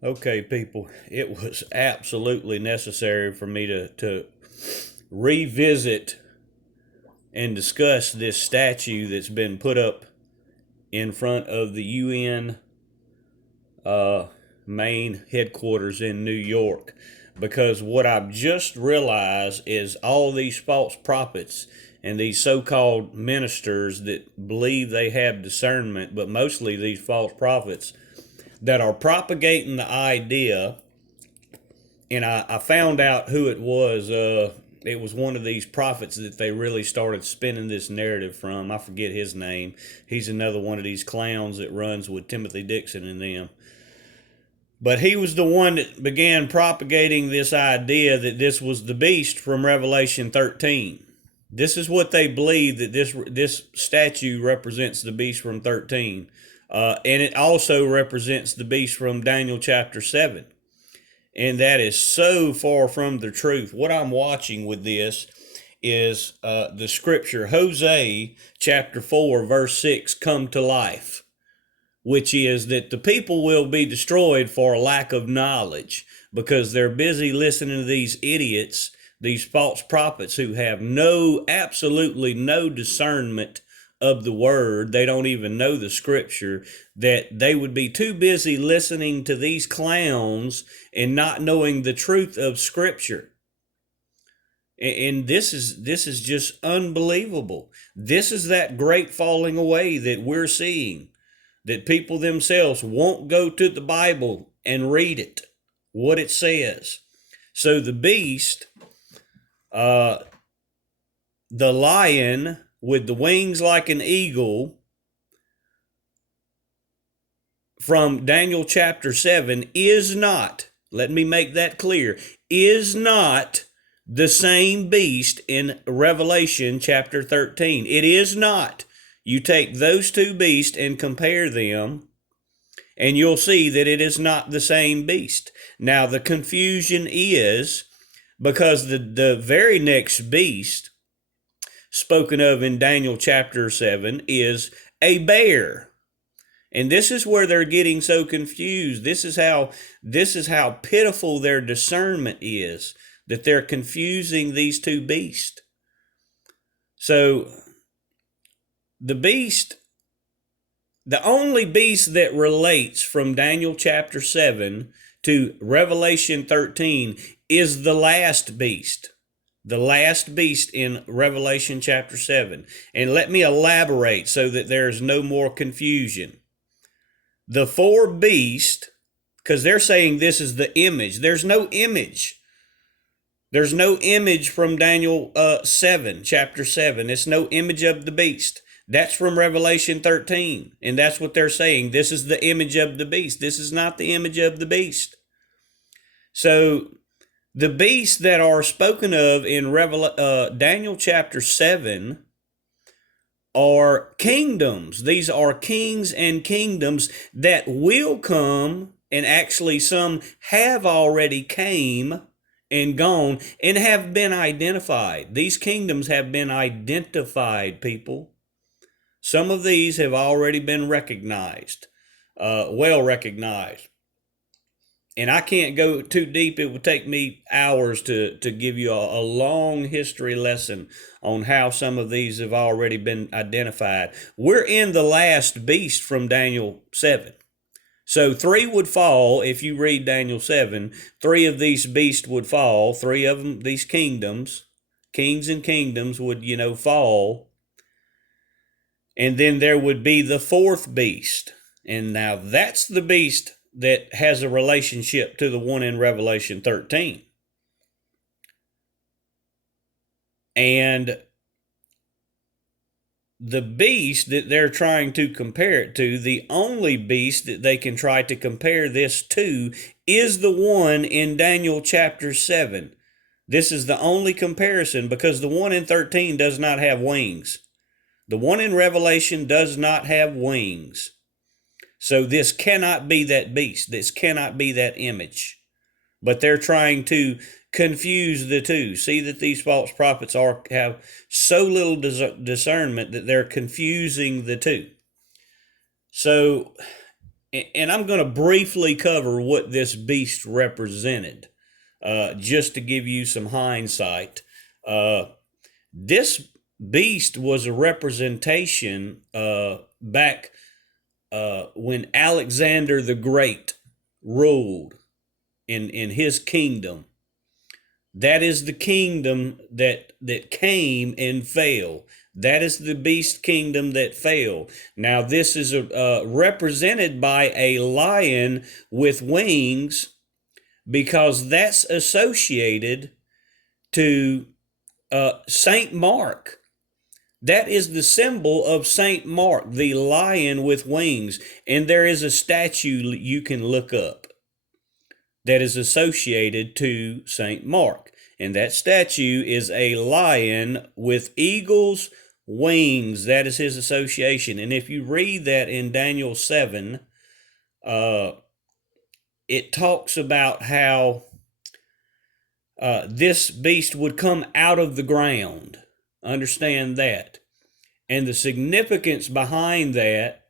Okay, people, it was absolutely necessary for me to revisit and discuss this statue that's been put up in front of the UN uh, main headquarters in New York. Because what I've just realized is all these false prophets and these so called ministers that believe they have discernment, but mostly these false prophets that are propagating the idea. And I found out who it was. It was one of these prophets that they really started spinning this narrative from. I forget his name. He's another one of these clowns that runs with Timothy Dixon and them. But he was the one that began propagating this idea that this was the beast from Revelation 13. This is what they believe, that this statue represents the beast from 13. And it also represents the beast from Daniel chapter 7. And that is so far from the truth. What I'm watching with this is the scripture, Hosea chapter 4, verse 6, come to life, which is that the people will be destroyed for lack of knowledge because they're busy listening to these idiots, these false prophets who have absolutely no discernment of the word. They don't even know the scripture, that they would be too busy listening to these clowns and not knowing the truth of scripture. And this is just unbelievable. This is that great falling away that we're seeing, that people themselves won't go to the Bible and read it, what it says. So the beast, the lion with the wings like an eagle from Daniel chapter 7 is not, let me make that clear, is not the same beast in Revelation chapter 13. It is not. You take those two beasts and compare them, and you'll see that it is not the same beast. Now, the confusion is because the very next beast spoken of in Daniel chapter 7 is a bear. And this is where they're getting so confused. This is how pitiful their discernment is, that they're confusing these two beasts. So the beast, the only beast that relates from Daniel chapter 7 to Revelation 13 is the last beast. The last beast in Revelation chapter 7. And let me elaborate so that there's no more confusion. The four beasts, because they're saying this is the image. There's no image. There's no image from Daniel 7, chapter 7. It's no image of the beast. That's from Revelation 13. And that's what they're saying. This is the image of the beast. This is not the image of the beast. So the beasts that are spoken of in Daniel chapter 7 are kingdoms. These are kings and kingdoms that will come, and actually some have already came and gone and have been identified. These kingdoms have been identified, people. Some of these have already been recognized, well recognized. And I can't go too deep. It would take me hours to give you a long history lesson on how some of these have already been identified. We're in the last beast from Daniel 7. So three would fall if you read Daniel 7. Three of these beasts would fall. Three of them, these kingdoms, kings and kingdoms would, fall. And then there would be the fourth beast. And now that's the beast that has a relationship to the one in Revelation 13. And the beast that they're trying to compare it to, the only beast that they can try to compare this to, is the one in Daniel chapter 7. This is the only comparison, because the one in 13 does not have wings. The one in Revelation does not have wings. So this cannot be that beast. This cannot be that image. But they're trying to confuse the two. See that these false prophets have so little discernment that they're confusing the two. So and I'm going to briefly cover what this beast represented, just to give you some hindsight. This beast was a representation back when Alexander the Great ruled in his kingdom. That is the kingdom that came and fell. That is the beast kingdom that fell. Now this is represented by a lion with wings, because that's associated to Saint Mark. That is the symbol of Saint Mark, the lion with wings. And there is a statue you can look up that is associated to Saint Mark. And that statue is a lion with eagle's wings. That is his association. And if you read that in Daniel 7, it talks about how this beast would come out of the ground. Understand that. And the significance behind that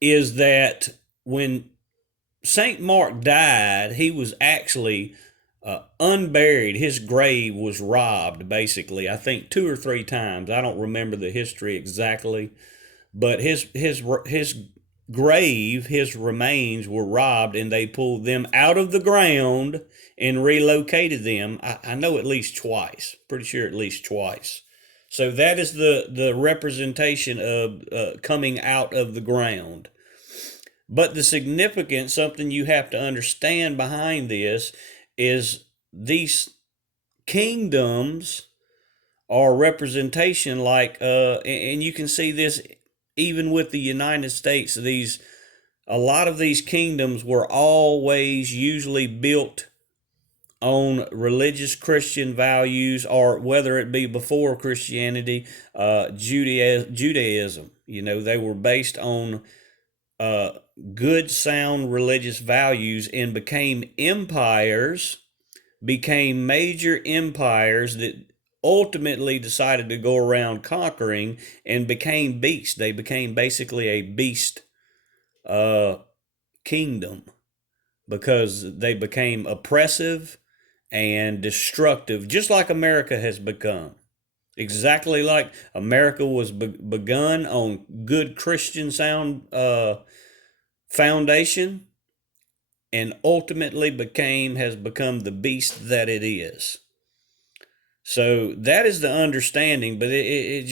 is that when St. Mark died, he was actually unburied. His grave was robbed, basically, I think 2 or 3 times. I don't remember the history exactly, but his grave, his remains were robbed, and they pulled them out of the ground and relocated them. I know at least twice, pretty sure at least twice. So that is the representation of coming out of the ground. But the significance, something you have to understand behind this, is these kingdoms are representation, like, and you can see this even with the United States. A lot of these kingdoms were always usually built on religious Christian values, or whether it be before Christianity, Judaism. They were based on good, sound religious values, and became major empires that ultimately decided to go around conquering and became beasts. They became basically a beast kingdom, because they became oppressive and destructive, just like America has become. Exactly like America was begun on good Christian sound foundation, and ultimately has become the beast that it is. So that is the understanding, but it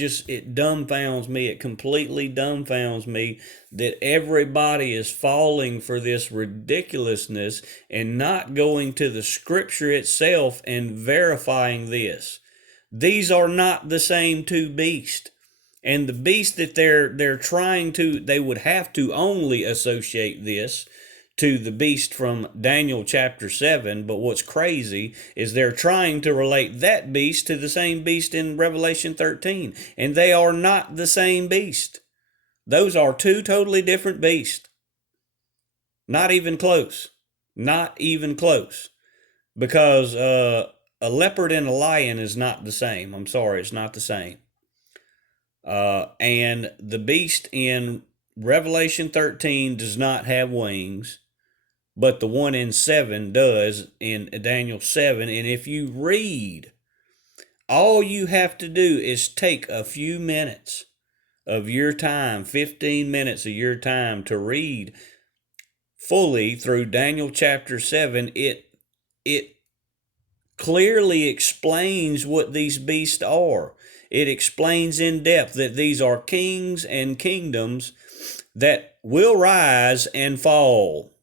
dumbfounds me. It completely dumbfounds me that everybody is falling for this ridiculousness and not going to the scripture itself and verifying this. These are not the same two beasts. And the beast that they're trying to, they would have to only associate this to the beast from Daniel chapter 7. But what's crazy is they're trying to relate that beast to the same beast in Revelation 13. And they are not the same beast. Those are two totally different beasts. Not even close. Not even close. Because a leopard and a lion is not the same. I'm sorry, it's not the same. And the beast in Revelation 13 does not have wings, but the one in 7 does, in Daniel 7. And if you read, all you have to do is take a few minutes of your time, 15 minutes of your time, to read fully through Daniel chapter 7. It clearly explains what these beasts are. It explains in depth that these are kings and kingdoms that will rise and fall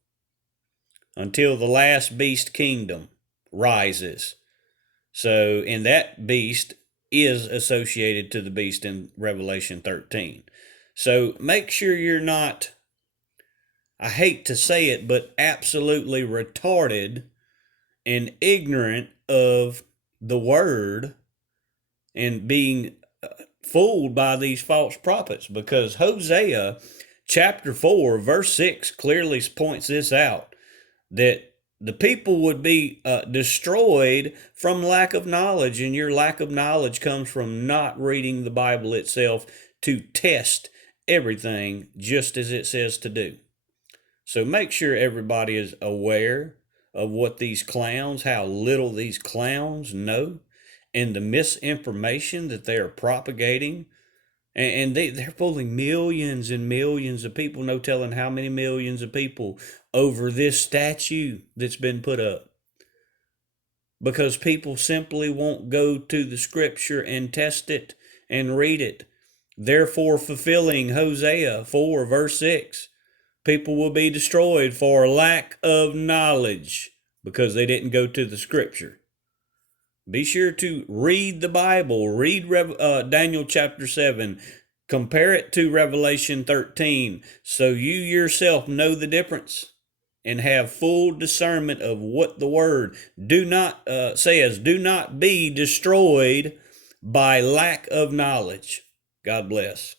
until the last beast kingdom rises. So, and that beast is associated to the beast in Revelation 13. So make sure you're not, I hate to say it, but absolutely retarded and ignorant of the word and being fooled by these false prophets, because Hosea chapter 4 verse 6 clearly points this out, that the people would be destroyed from lack of knowledge, and your lack of knowledge comes from not reading the Bible itself to test everything just as it says to do. So make sure everybody is aware of what these clowns, how little these clowns know, and the misinformation that they are propagating. And they're fooling millions and millions of people, no telling how many millions of people, over this statue that's been put up. Because people simply won't go to the scripture and test it and read it. Therefore, fulfilling Hosea 4, verse 6. People will be destroyed for lack of knowledge because they didn't go to the scripture. Be sure to read the Bible. Read Daniel chapter 7. Compare it to Revelation 13 so you yourself know the difference and have full discernment of what the word says. Do not be destroyed by lack of knowledge. God bless.